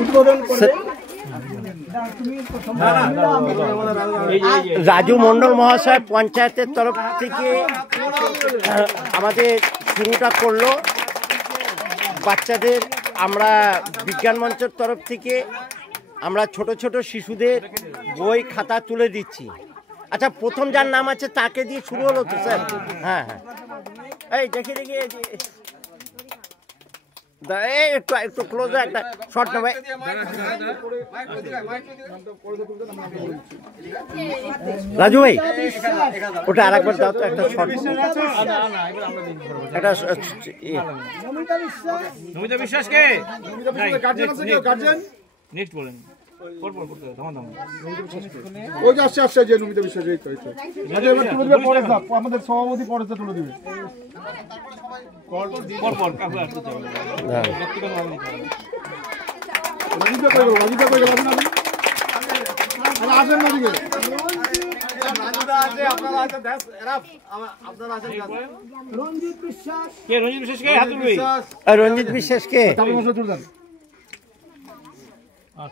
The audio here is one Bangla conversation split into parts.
উদ্বোধন করবে রাজু মন্ডল মহাশয় পঞ্চায়েতের তরফ থেকে আমাদের শুরুটা করলো। বাচ্চাদের আমরা বিজ্ঞান মঞ্চের তরফ থেকে আমরা ছোট ছোট শিশুদের বই খাতা তুলে দিচ্ছি। আচ্ছা, প্রথম যার নাম আছে তাকে দিয়ে শুরু হলো তো স্যার? হ্যাঁ হ্যাঁ, এই দেখি দেখি একটু ক্লোজ একটা শর্ট নেবে। রাজু ভাই ওটা আর একবার দাও তো, একটা শর্ট, একটা নমিতা বিশ্বাসকে নেক্সট বলেন। আমাদের সভাপতি পরেশদা তুলে দিবে। রঞ্জিত বিশ্বাস কে?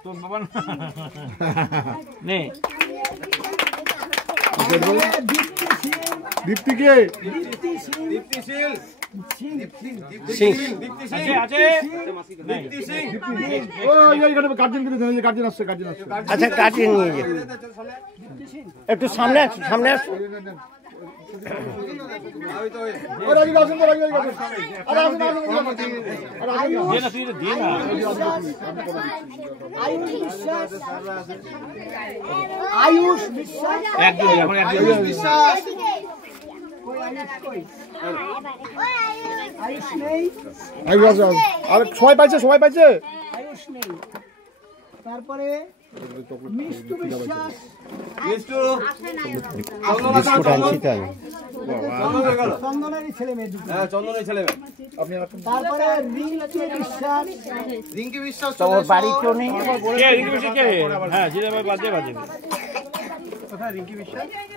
তোর বাবা নে দীপ্তি কে? আচ্ছা, গার্জেন নিয়ে যাবে, একটু সামনে আসো, সামনে আসো। আয়ুষ বিশ্বাস, আয়ুষ নেই, আর সবাই পাইছে, সবাই পাইছে। আয়ুষ নেই। তারপরে মিষ্টু বিশ্বাস, চন্দনেরই ছেলে মেয়ে দুটো। তারপরে রিঙ্কি বিশ্বাস, তোর বাড়ি কেউ নেই?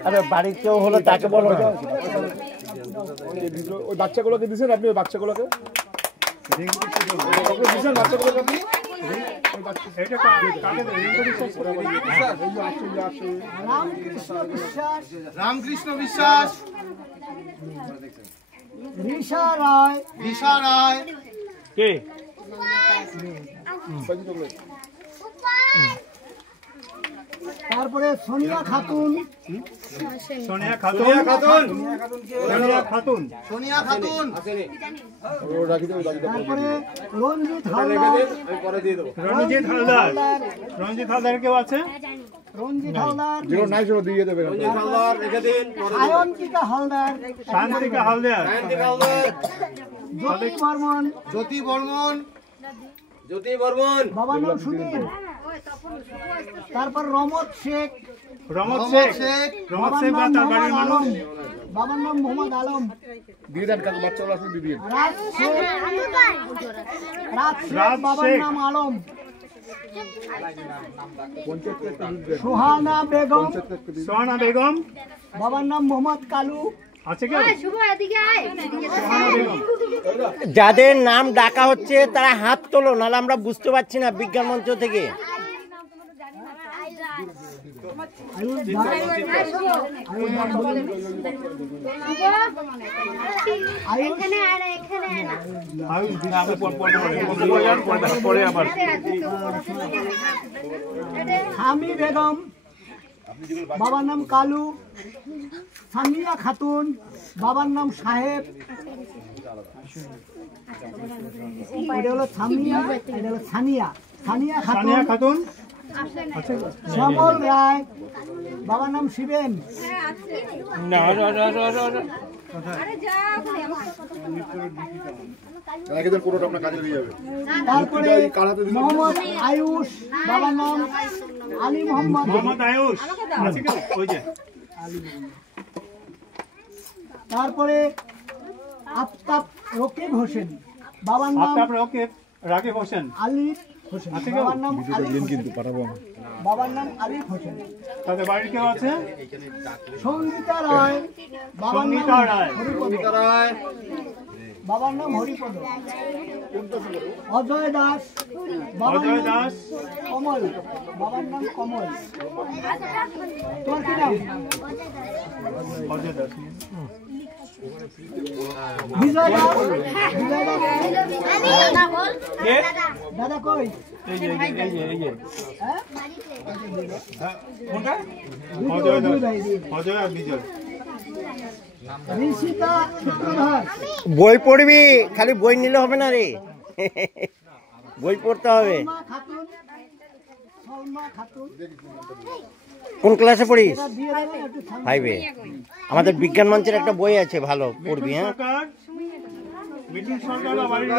আরে বাড়ির কেউ হলো তাকে বলো। ওই বাচ্চাগুলোকে দিচ্ছেন আপনি? ওই বাচ্চাগুলোকে দিচ্ছেন, বাচ্চাগুলোকে আপনি? রামকৃষ্ণ বিশ্বাস, ঋষা রায়, ঋষা রায় কে? তারপরে সোনিয়া খাতুন, সোনিয়া খাতুন, সোনিয়া খাতুন, সোনিয়া খাতুন, সোনিয়া খাতুন। তারপরে রঞ্জিত হালদার, রঞ্জিত হালদার, রঞ্জিত হালদার কেউ আছে? রঞ্জিত হালদার, যেগুলো নাই সেগুলো দিয়ে দেবে। সায়ন্তিকা হালদার, শান্তিকা হালদার, জ্যোতি বর্মন, জ্যোতি বর্মন, জ্যোতি বর্মন, বাবার নাম সুধীর। তারপর রমত শেখ, রমত শেখ, রমত শেখ বা তার বাড়ির মানুষ। বাবার নাম মোহাম্মদ আলম। দিয়ে দেন কাকু, বাচ্চাগুলো আসলে দিয়ে দিন। রাজ শেখ, বাবার নাম আলম। সোহানা বেগম, সোহানা বেগম, বাবার নাম মোহাম্মদ কালু। আছে কেউ? যাদের নাম ডাকা হচ্ছে তারা হাত তোলো, নাহলে আমরা বুঝতে পারছি না বিজ্ঞান মঞ্চ থেকে। স্বামী বেগম, বাবার নাম কালু। সামিয়া খাতুন, বাবার নাম সাহেব। এটা হলো সামিয়া, এটা হলো সানিয়া, সানিয়া খাতুন। শ্যামল রায়, বাবার নাম শিবেন। তারপরে মোহাম্মদ আয়ুষ, বাবার নাম আলী মোহাম্মদ আয়ুষ। তারপরে আফতাব রকিব হোসেন, বাবার নাম রাকিব হোসেন, আলিফ হোসেন, বাবার নাম বাবার নাম আলিফ হোসেন। তাদের বাড়ির কেউ আছে? সঙ্গীতা রায়, বাবার নাম সঙ্গীতা রায়, সঙ্গীতা রায়, বাবার নাম হরিপদ। অজয় দাস, বাবার অজয় নাম দাস। কমল, বাবার নাম কমল। তোমার কি নাম? অজয় দাস। বিজয় দাস, বিজয় দাস। কে? দাদা কই? এই যে এই যে হ্যাঁ? কোনটা? অজয় দুই দাস। ভাই, দুই। অজয় আর বিজয়। ঋষিতা সূত্রধর, বই পড়বি, খালি বই নিলে হবে না রে, বই পড়তে হবে। সলমা খাতুন, সলমা খাতুন। কোন ক্লাসে পড়িস? এরা দিয়ে দেবেন একটু সামনে। ফাইভে। আমাদের বিজ্ঞান মঞ্চের একটা বই আছে, ভালো পড়বি। হ্যাঁ, সরকার, মিঠুন সরকার, বাড়ির